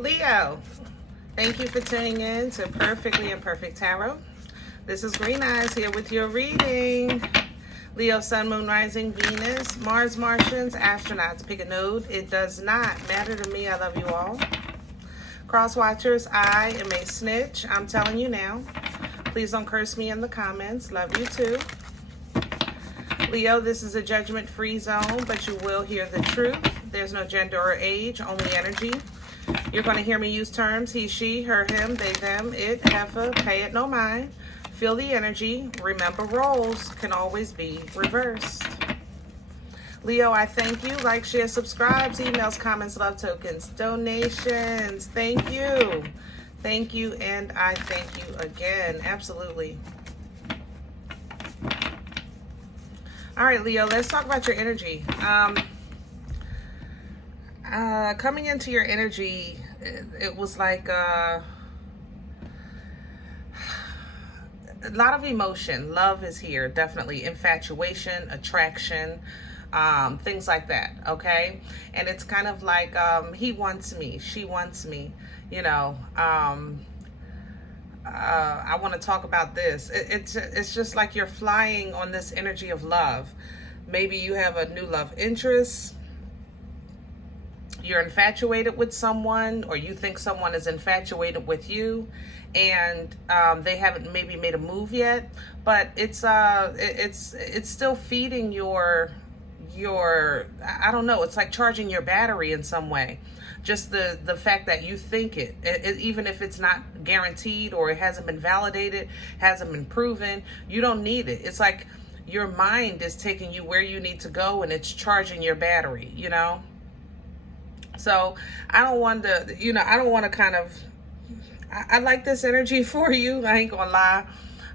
Leo, thank you for tuning in to Perfectly Imperfect Tarot. This is Green Eyes here with your reading. Leo, Sun, Moon, Rising, Venus, Mars, Martians, astronauts. Pick a node. It does not matter to me. I love you all. Cross watchers, I am a snitch. I'm telling you now. Please don't curse me in the comments. Love you too. Leo, this is a judgment-free zone, but you will hear the truth. There's no gender or age, only energy. You're going to hear me use terms he, she, her, him, they, them, it, heifer, pay it no mind. Feel the energy. Remember, roles can always be reversed. Leo, I thank you. Like, share, subscribes, emails, comments, love tokens, donations. Thank you. Thank you, and I thank you again. Absolutely. All right, Leo, let's talk about your energy. Coming into your energy, it was like a lot of emotion. Love is here, definitely. Infatuation, attraction, things like that, okay? And it's kind of like he wants me, she wants me, you know. I want to talk about this. It's just like you're flying on this energy of love. Maybe you have a new love interest. You're infatuated with someone, or you think someone is infatuated with you, and they haven't maybe made a move yet, but it's still feeding your I don't know, it's like charging your battery in some way. Just the fact that you think it, even if it's not guaranteed or it hasn't been validated, hasn't been proven, you don't need it. It's like your mind is taking you where you need to go, and it's charging your battery, you know? So I don't want to, you know, I don't want to kind of, I like this energy for you. I ain't gonna lie.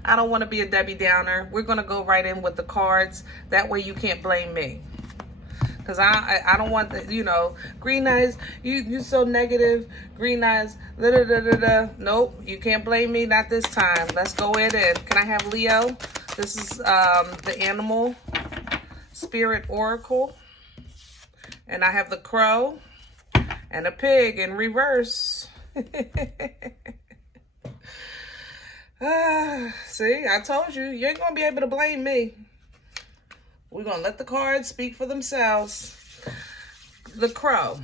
I don't want to be a Debbie Downer. We're going to go right in with the cards. That way you can't blame me. Because I don't want the, you know, Green Eyes, you so negative. Green Eyes, da da da da da. Nope, you can't blame me, not this time. Let's go in. Can I have Leo? This is the Animal Spirit Oracle. And I have the Crow and a Pig in reverse. See, I told you, you ain't going to be able to blame me. We're going to let the cards speak for themselves. The Crow.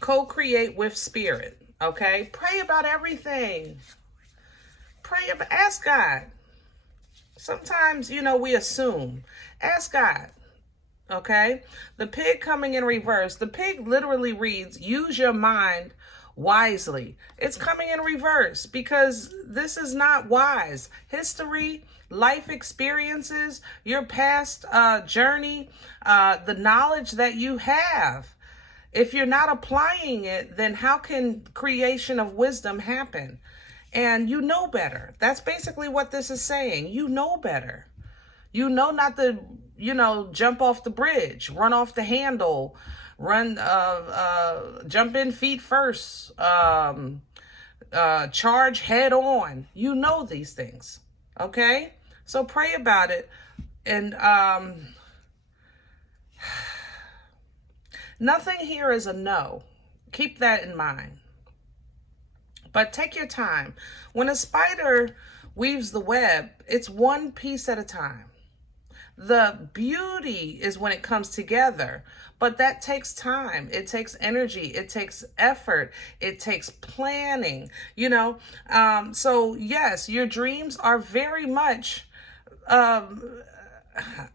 Co-create with spirit, okay? Pray about everything. Pray about, ask God. Sometimes, you know, we assume. Ask God, okay? The Pig coming in reverse. The Pig literally reads, use your mind wisely. It's coming in reverse because this is not wise. History, life experiences, your past journey, the knowledge that you have. If you're not applying it, then how can creation of wisdom happen? And you know better. That's basically what this is saying. You know better. You know not to, you know, jump off the bridge, run off the handle, run, jump in feet first, charge head on. You know these things, okay? So pray about it. And nothing here is a no. Keep that in mind. But take your time. When a spider weaves the web, it's one piece at a time. The beauty is when it comes together, but that takes time. It takes energy. It takes effort. It takes planning, you know? So yes, your dreams are very much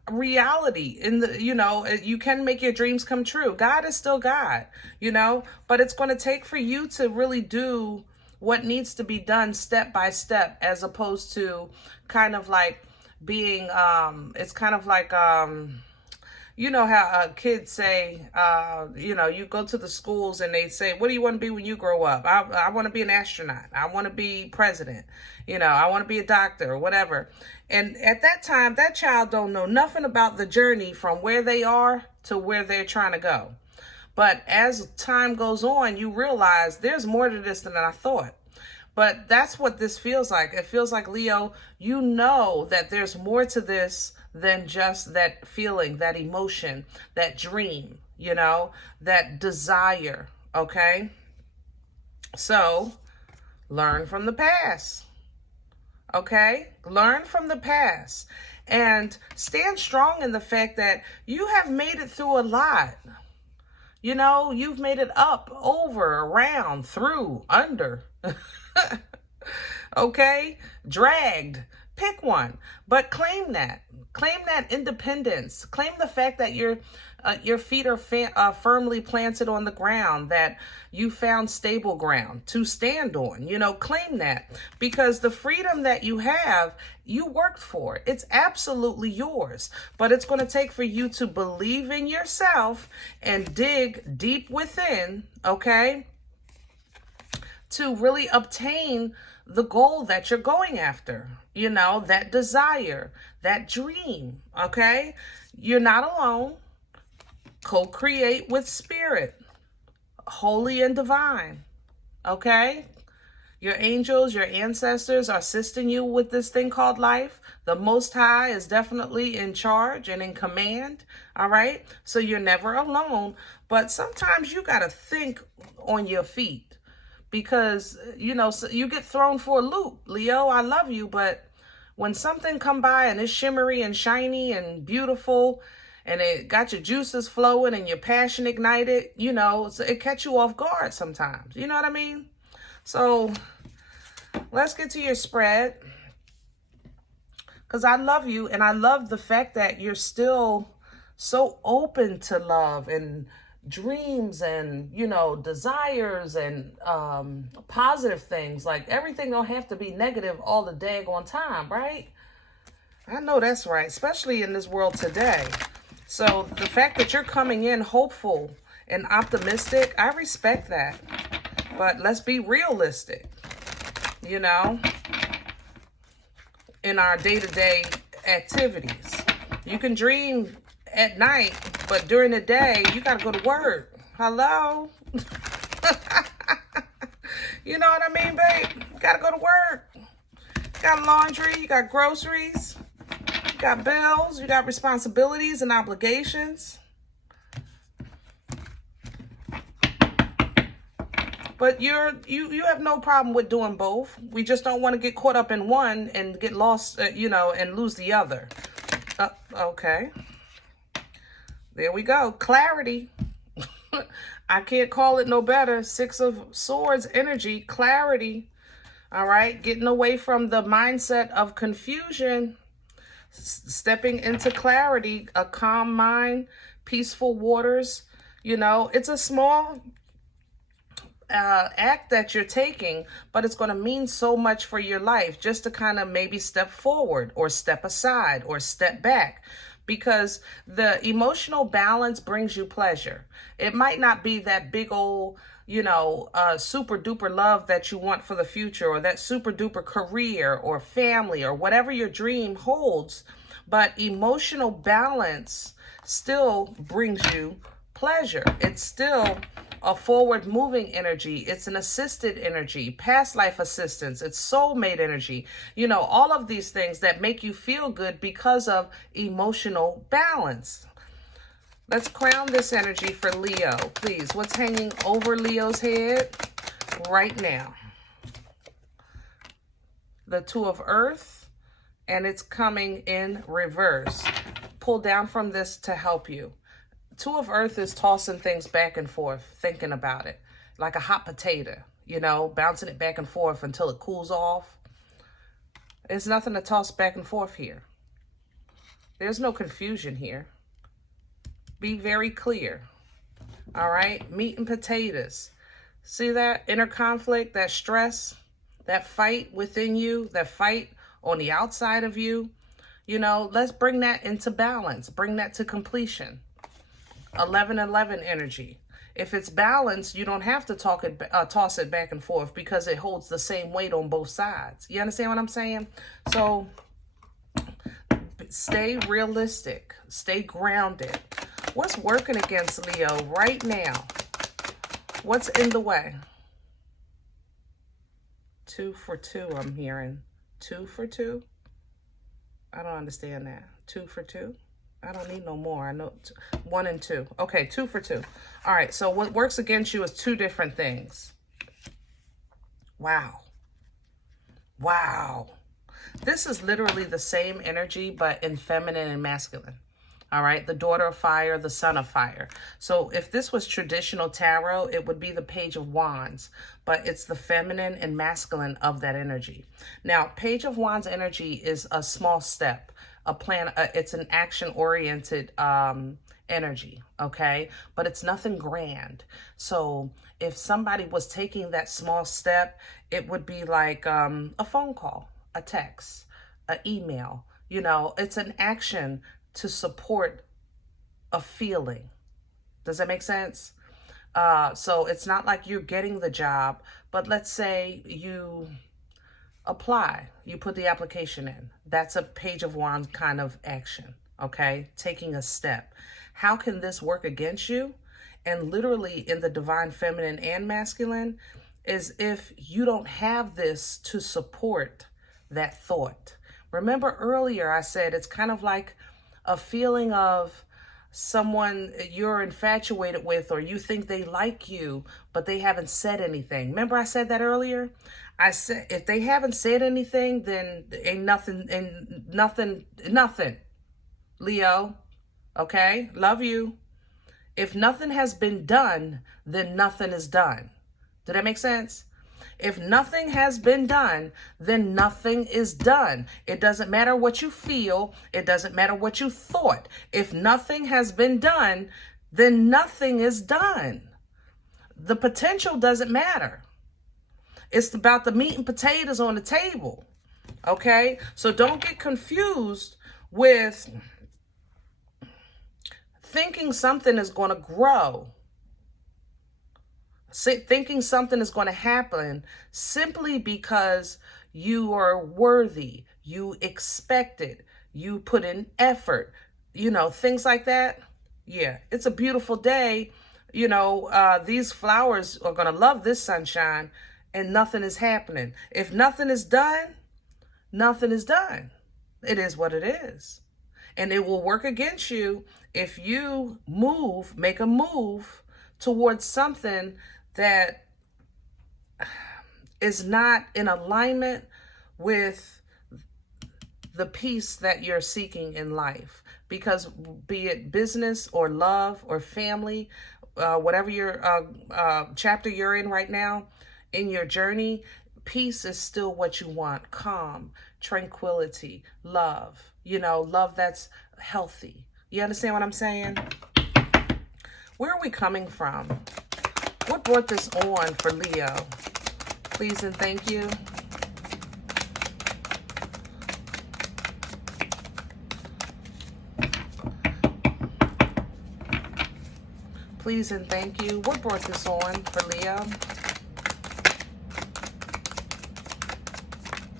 reality in the, you know, you can make your dreams come true. God is still God, you know, but it's going to take for you to really do what needs to be done step by step, as opposed to kind of like being, it's kind of like, you know how kids say, you know, you go to the schools and they say, what do you want to be when you grow up? I want to be an astronaut. I want to be president. You know, I want to be a doctor or whatever. And at that time, that child don't know nothing about the journey from where they are to where they're trying to go. But as time goes on, you realize there's more to this than I thought. But that's what this feels like. It feels like, Leo, you know that there's more to this than just that feeling, that emotion, that dream, you know, that desire, okay? So learn from the past. Okay? Learn from the past and stand strong in the fact that you have made it through a lot. You know, you've made it up, over, around, through, under. Okay? Dragged. Pick one. But claim that. Claim that independence. Claim the fact that your feet are firmly planted on the ground, that you found stable ground to stand on. You know, claim that, because the freedom that you have, you worked for it. It's absolutely yours. But it's going to take for you to believe in yourself and dig deep within, okay, to really obtain the goal that you're going after, you know, that desire, that dream, okay? You're not alone. Co-create with spirit, holy and divine, okay? Your angels, your ancestors are assisting you with this thing called life. The Most High is definitely in charge and in command, all right? So you're never alone, but sometimes you got to think on your feet, because, you know, so you get thrown for a loop. Leo, I love you, but when something come by and it's shimmery and shiny and beautiful, and it got your juices flowing and your passion ignited, you know, so it catch you off guard sometimes. You know what I mean? So let's get to your spread, because I love you, and I love the fact that you're still so open to love and dreams and, you know, desires and positive things. Like, everything don't have to be negative all the daggone time, right? I know that's right, especially in this world today. So the fact that you're coming in hopeful and optimistic, I respect that. But let's be realistic, you know, in our day-to-day activities. You can dream at night, but during the day, you got to go to work. Hello? You know what I mean, babe? You got to go to work. You got laundry, you got groceries. You got bills, you got responsibilities and obligations. But you have no problem with doing both. We just don't want to get caught up in one and get lost, you know, and lose the other. Okay. There we go. Clarity. I can't call it no better. Six of Swords energy, clarity. All right. Getting away from the mindset of confusion. Stepping into clarity, a calm mind, peaceful waters. You know, it's a small act that you're taking, but it's going to mean so much for your life, just to kind of maybe step forward or step aside or step back, because the emotional balance brings you pleasure. It might not be that big old, you know, super duper love that you want for the future, or that super duper career or family or whatever your dream holds, but emotional balance still brings you pleasure. It's still a forward moving energy. It's an assisted energy, past life assistance. It's soulmate energy. You know, all of these things that make you feel good because of emotional balance. Let's crown this energy for Leo, please. What's hanging over Leo's head right now? The Two of Earth, and it's coming in reverse. Pull down from this to help you. Two of Earth is tossing things back and forth, thinking about it, like a hot potato, you know, bouncing it back and forth until it cools off. There's nothing to toss back and forth here. There's no confusion here. Be very clear. All right? Meat and potatoes. See that inner conflict, that stress, that fight within you, that fight on the outside of you? You know, let's bring that into balance. Bring that to completion. 11-11 energy. If it's balanced, you don't have to toss it back and forth, because it holds the same weight on both sides. You understand what I'm saying? So stay realistic. Stay grounded. What's working against Leo right now? What's in the way? 2 for 2, I'm hearing. 2 for 2? I don't understand that. 2 for 2? I don't need no more. I know 1 and 2. Okay, 2 for 2. All right, so what works against you is 2 different things. Wow. Wow. This is literally the same energy, but in feminine and masculine. All right, the daughter of fire, the son of fire. So if this was traditional tarot, it would be the Page of Wands, but it's the feminine and masculine of that energy. Now, Page of Wands energy is a small step, a plan. It's an action-oriented energy, okay? But it's nothing grand. So if somebody was taking that small step, it would be like a phone call, a text, an email. You know, it's an action to support a feeling. Does that make sense? So it's not like you're getting the job, but let's say you apply, you put the application in. That's a Page of Wands kind of action, okay? Taking a step. How can this work against you? And literally in the divine feminine and masculine is if you don't have this to support that thought. Remember earlier I said it's kind of like a feeling of someone you're infatuated with, or you think they like you, but they haven't said anything. Remember I said that earlier? I said if they haven't said anything, then ain't nothing. Leo, okay? Love you. If nothing has been done, then nothing is done. Did that make sense? If nothing has been done, then nothing is done. It doesn't matter what you feel. It doesn't matter what you thought. If nothing has been done, then nothing is done. The potential doesn't matter. It's about the meat and potatoes on the table. Okay? So don't get confused with thinking something is going to grow. Thinking something is going to happen simply because you are worthy, you expect it, you put in effort, you know, things like that. Yeah, it's a beautiful day. You know, these flowers are going to love this sunshine, and nothing is happening. If nothing is done, nothing is done. It is what it is. And it will work against you if you make a move towards something that is not in alignment with the peace that you're seeking in life. Because be it business or love or family, whatever your chapter you're in right now in your journey, peace is still what you want. Calm, tranquility, love, you know, love that's healthy. You understand what I'm saying? Where are we coming from? What brought this on for Leo? Please and thank you. Please and thank you. What brought this on for Leo?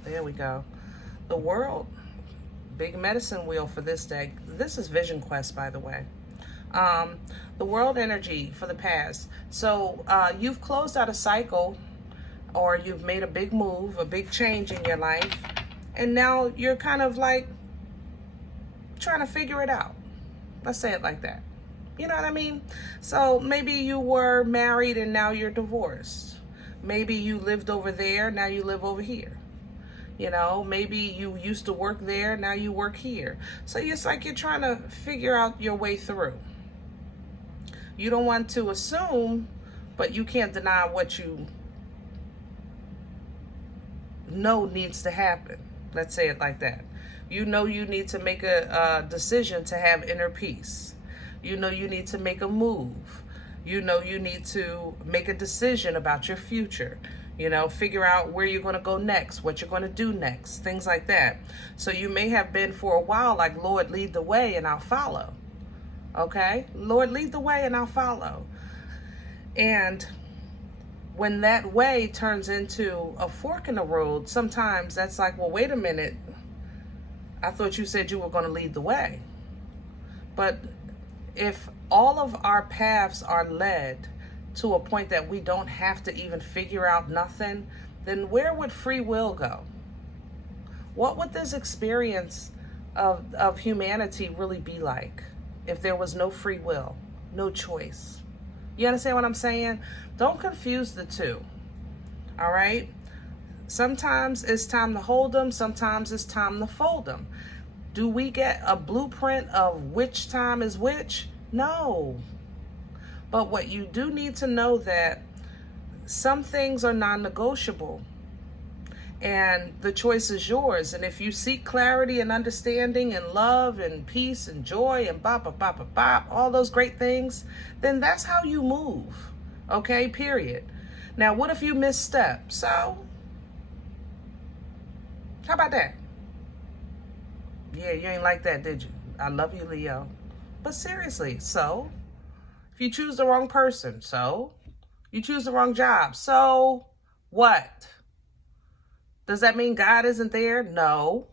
There we go. The World. Big medicine wheel for this deck. This is Vision Quest, by the way. The World energy for the past. So you've closed out a cycle, or you've made a big move, a big change in your life, and now you're kind of like trying to figure it out. Let's say it like that. You know what I mean? So maybe you were married and now you're divorced. Maybe you lived over there, now you live over here. You know, maybe you used to work there, now you work here. So it's like you're trying to figure out your way through. You don't want to assume, but you can't deny what you know needs to happen. Let's say it like that. You know you need to make a decision to have inner peace. You know you need to make a move. You know you need to make a decision about your future. You know, figure out where you're going to go next, what you're going to do next, things like that. So you may have been for a while like, Lord, lead the way and I'll follow. Okay? Lord, lead the way and I'll follow. And when that way turns into a fork in the road, sometimes that's like, well, wait a minute. I thought you said you were going to lead the way. But if all of our paths are led to a point that we don't have to even figure out nothing, then where would free will go? What would this experience of humanity really be like if there was no free will, no choice? You understand what I'm saying? Don't confuse the two, all right? Sometimes it's time to hold them. Sometimes it's time to fold them. Do we get a blueprint of which time is which? No. But what you do need to know that some things are non-negotiable. And the choice is yours. And if you seek clarity and understanding and love and peace and joy and all those great things, then that's how you move. Okay, period. Now, what if you misstep? So, how about that? Yeah, you ain't like that, did you? I love you, Leo. But seriously, so, if you choose the wrong person, so, you choose the wrong job, so, what? Does that mean God isn't there? No.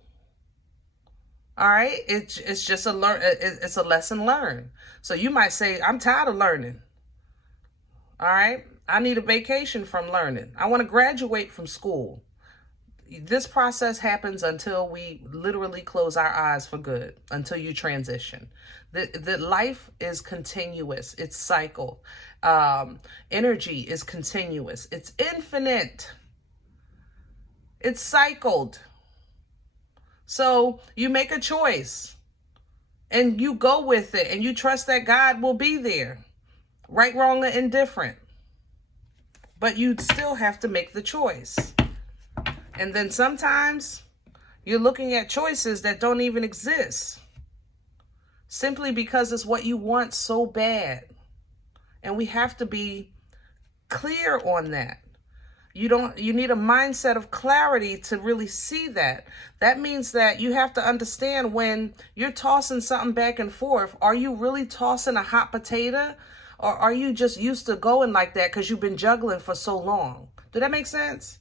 All right. It's just it's a lesson learned. So you might say, I'm tired of learning. All right. I need a vacation from learning. I want to graduate from school. This process happens until we literally close our eyes for good, until you transition. The life is continuous. It's cycle. Energy is continuous. It's infinite. It's cycled. So you make a choice and you go with it and you trust that God will be there. Right, wrong, or indifferent. But you still have to make the choice. And then sometimes you're looking at choices that don't even exist. Simply because it's what you want so bad. And we have to be clear on that. You need a mindset of clarity to really see that. That means that you have to understand when you're tossing something back and forth, are you really tossing a hot potato? Or are you just used to going like that because you've been juggling for so long? Does that make sense?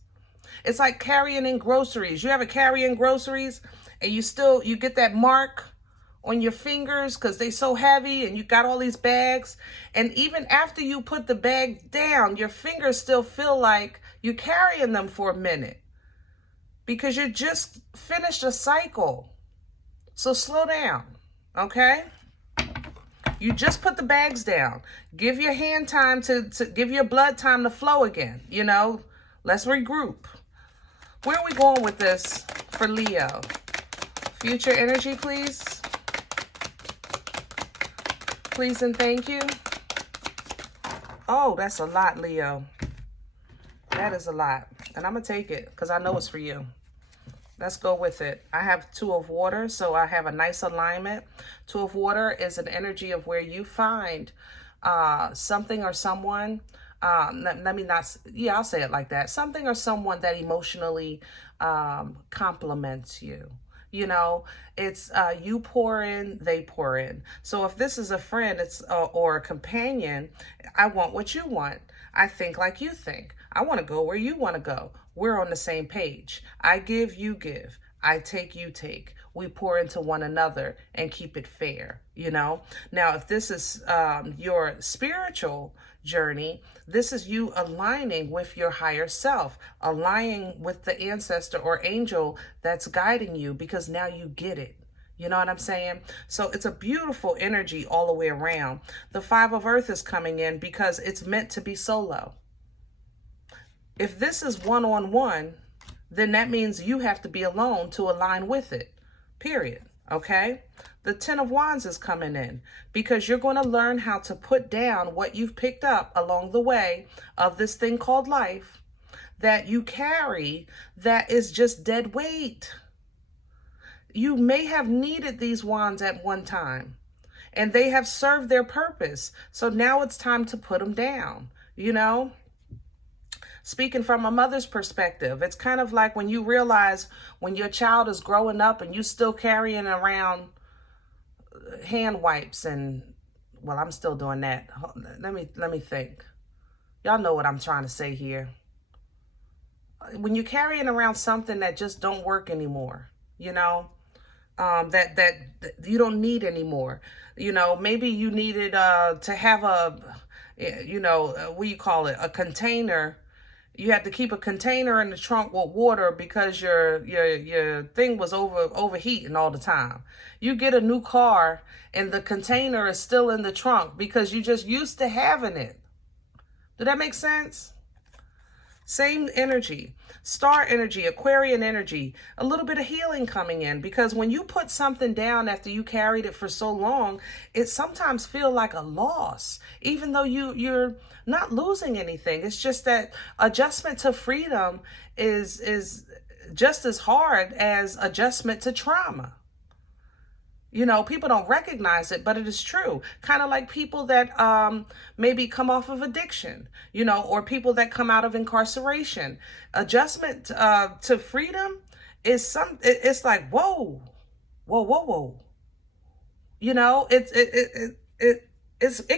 It's like carrying in groceries. You ever carry in groceries and you get that mark on your fingers because they're so heavy and you got all these bags. And even after you put the bag down, your fingers still feel like you're carrying them for a minute because you just finished a cycle. So slow down, okay? You just put the bags down. Give your hand time to give your blood time to flow again, Let's regroup. Where are we going with this for Leo? Future energy, please. Please and thank you. Oh, that's a lot, Leo. That is a lot. And I'm going to take it because I know it's for you. Let's go with it. I have Two of Water, so I have a nice alignment. Two of Water is an energy of where you find something or someone. I'll say it like that. Something or someone that emotionally compliments you. It's you pour in, they pour in. So if this is a friend, or a companion, I want what you want. I think like you think. I want to go where you want to go. We're on the same page. I give, you give. I take, you take. We pour into one another and keep it fair, Now, if this is your spiritual journey, this is you aligning with your higher self, aligning with the ancestor or angel that's guiding you because now you get it. You know what I'm saying? So it's a beautiful energy all the way around. The Five of Earth is coming in because it's meant to be solo. If this is one-on-one, then that means you have to be alone to align with it, period, okay? The Ten of Wands is coming in because you're going to learn how to put down what you've picked up along the way of this thing called life that you carry that is just dead weight. You may have needed these wands at one time and they have served their purpose. So now it's time to put them down, Speaking from a mother's perspective, it's kind of like when you realize when your child is growing up and you still carrying around hand wipes and, well, I'm still doing that. Let me think. Y'all know what I'm trying to say here. When you're carrying around something that just don't work anymore, that you don't need anymore. Maybe you needed to have a container. You had to keep a container in the trunk with water because your thing was overheating all the time. You get a new car and the container is still in the trunk because you just used to having it. Did that make sense? Same energy. Star energy, Aquarian energy, a little bit of healing coming in, because when you put something down after you carried it for so long, it sometimes feel like a loss, even though you're not losing anything. It's just that adjustment to freedom is just as hard as adjustment to trauma. You know, people don't recognize it, but it is true. Kind of like people that maybe come off of addiction, you know, or people that come out of incarceration. Adjustment to freedom is it's like, whoa, whoa, whoa, whoa. You know, it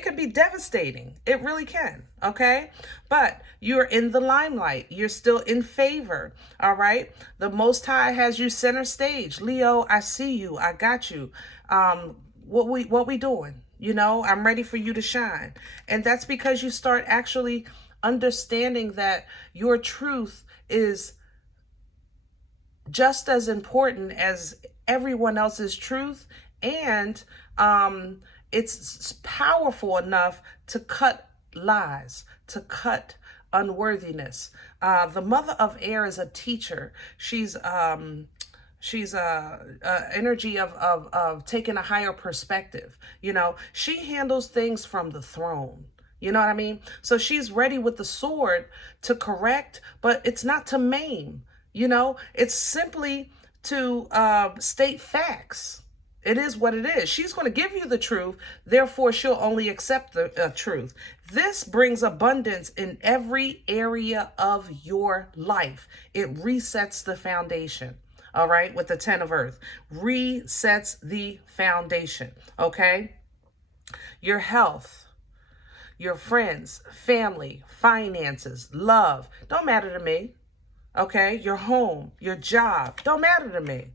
can be devastating. It really can. Okay. But you're in the limelight. You're still in favor. All right. The Most High has you center stage. Leo, I see you. I got you. What we doing? You know, I'm ready for you to shine. And that's because you start actually understanding that your truth is just as important as everyone else's truth. And it's powerful enough to cut lies, to cut unworthiness. The mother of air is a teacher. She's energy of taking a higher perspective. You know, she handles things from the throne. You know what I mean? So she's ready with the sword to correct, but it's not to maim. You know, it's simply to state facts. It is what it is. She's going to give you the truth. Therefore, she'll only accept the truth. This brings abundance in every area of your life. It resets the foundation. All right. With the 10 of earth, resets the foundation. Okay. Your health, your friends, family, finances, love, don't matter to me. Okay. Your home, your job, don't matter to me.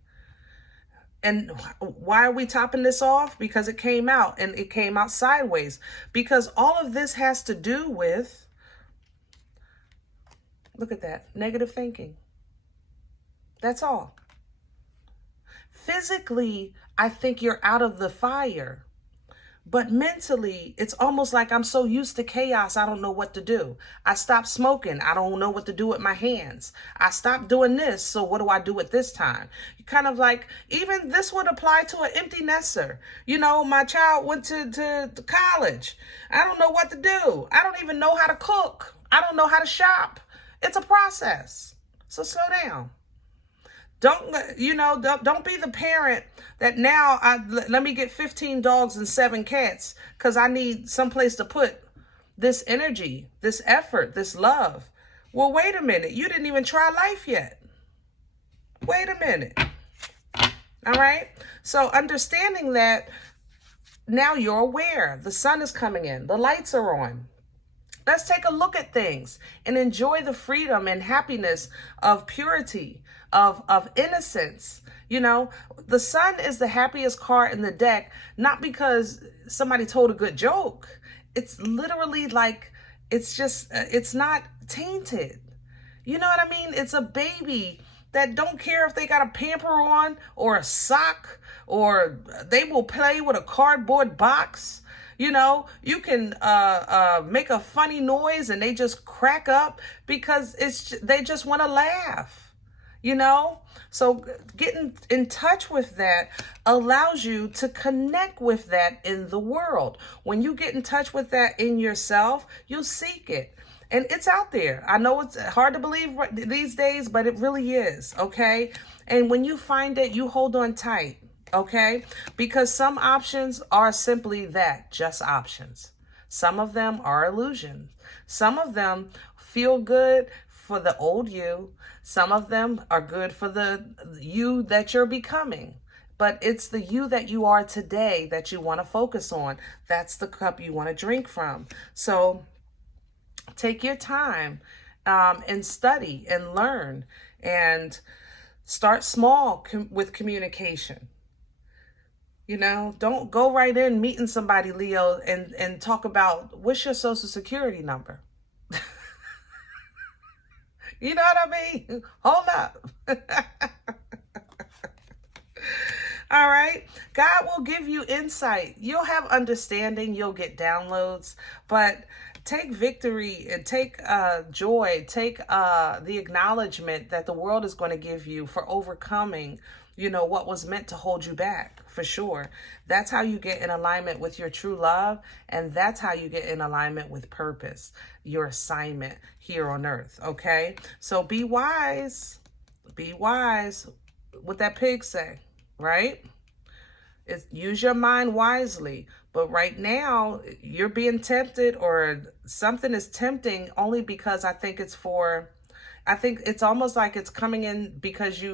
And why are we topping this off? Because it came out, and it came out sideways. Because all of this has to do with, look at that, negative thinking. That's all. Physically, I think you're out of the fire. But mentally, it's almost like I'm so used to chaos, I don't know what to do. I stopped smoking. I don't know what to do with my hands. I stopped doing this, so what do I do at this time? You kind of like, even this would apply to an empty nester. You know, my child went to college. I don't know what to do. I don't even know how to cook. I don't know how to shop. It's a process. So slow down. Don't be the parent that now let me get 15 dogs and 7 cats because I need someplace to put this energy, this effort, this love. Well, wait a minute. You didn't even try life yet. Wait a minute. All right. So understanding that now you're aware. The sun is coming in. The lights are on. Let's take a look at things and enjoy the freedom and happiness of purity, of innocence. You know, the sun is the happiest card in the deck, not because somebody told a good joke. It's literally like, it's just, it's not tainted. You know what I mean? It's a baby that don't care if they got a pamper on or a sock, or they will play with a cardboard box. You know, you can make a funny noise and they just crack up because they just want to laugh, you know? So getting in touch with that allows you to connect with that in the world. When you get in touch with that in yourself, you'll seek it. And it's out there. I know it's hard to believe these days, but it really is, okay? And when you find it, you hold on tight. Okay, because some options are simply that, just options. Some of them are illusions. Some of them feel good for the old you. Some of them are good for the you that you're becoming. But it's the you that you are today that you want to focus on. That's the cup you want to drink from. So take your time and study and learn, and start small with communication. You know, don't go right in meeting somebody, Leo, and talk about what's your social security number. You know what I mean? Hold up. All right. God will give you insight. You'll have understanding. You'll get downloads. But take victory and take joy, take the acknowledgement that the world is going to give you for overcoming, you know, what was meant to hold you back, for sure. That's how you get in alignment with your true love, and that's how you get in alignment with purpose, your assignment here on earth, okay? So be wise. Be wise. What that pig say, right? Use your mind wisely. But right now, you're being tempted, or something is tempting only because I think it's almost like it's coming in because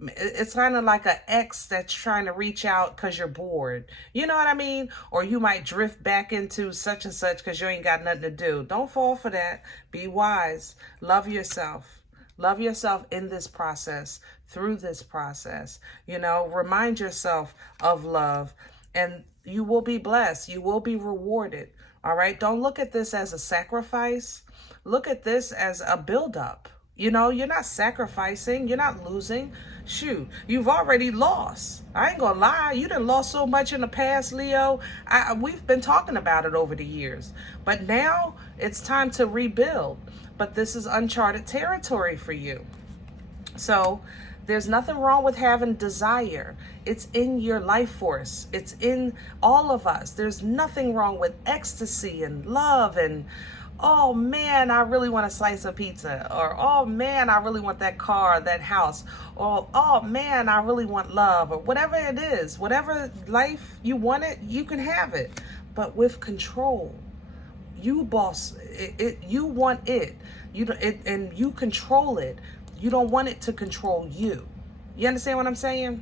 it's kind of like an ex that's trying to reach out because you're bored. You know what I mean? Or you might drift back into such and such because you ain't got nothing to do. Don't fall for that. Be wise. Love yourself. Love yourself in this process, through this process. You know, remind yourself of love, and you will be blessed. You will be rewarded. All right. Don't look at this as a sacrifice. Look at this as a buildup. You know, you're not sacrificing. You're not losing. Shoot, you've already lost. I ain't gonna lie. You done lost so much in the past, Leo. We've been talking about it over the years. But now it's time to rebuild. But this is uncharted territory for you. So there's nothing wrong with having desire. It's in your life force. It's in all of us. There's nothing wrong with ecstasy and love and, oh man, I really want a slice of pizza. Or, oh man, I really want that car, that house. Or, oh man, I really want love. Or whatever it is, whatever life you want it, you can have it. But with control. You boss it, you want it. And you control it. You don't want it to control you. You understand what I'm saying?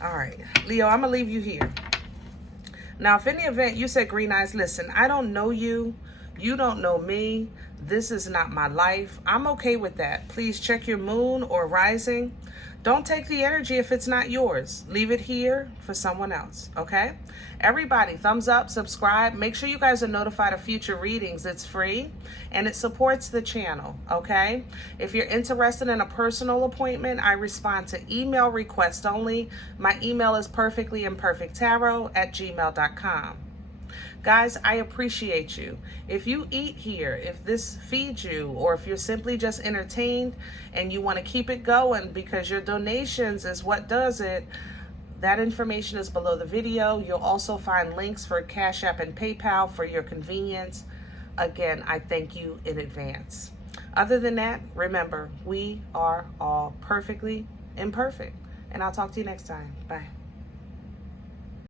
All right, Leo, I'm gonna leave you here. Now, if in the event you said, Green Eyes, listen, I don't know you. You don't know me. This is not my life. I'm okay with that. Please check your moon or rising. Don't take the energy if it's not yours. Leave it here for someone else, okay? Everybody, thumbs up, subscribe. Make sure you guys are notified of future readings. It's free, and it supports the channel, okay? If you're interested in a personal appointment, I respond to email requests only. My email is perfectlyimperfecttarot@gmail.com. Guys, I appreciate you. If you eat here, if this feeds you, or if you're simply just entertained and you want to keep it going because your donations is what does it, that information is below the video. You'll also find links for CashApp and PayPal for your convenience. Again, I thank you in advance. Other than that, remember, we are all perfectly imperfect. And I'll talk to you next time. Bye.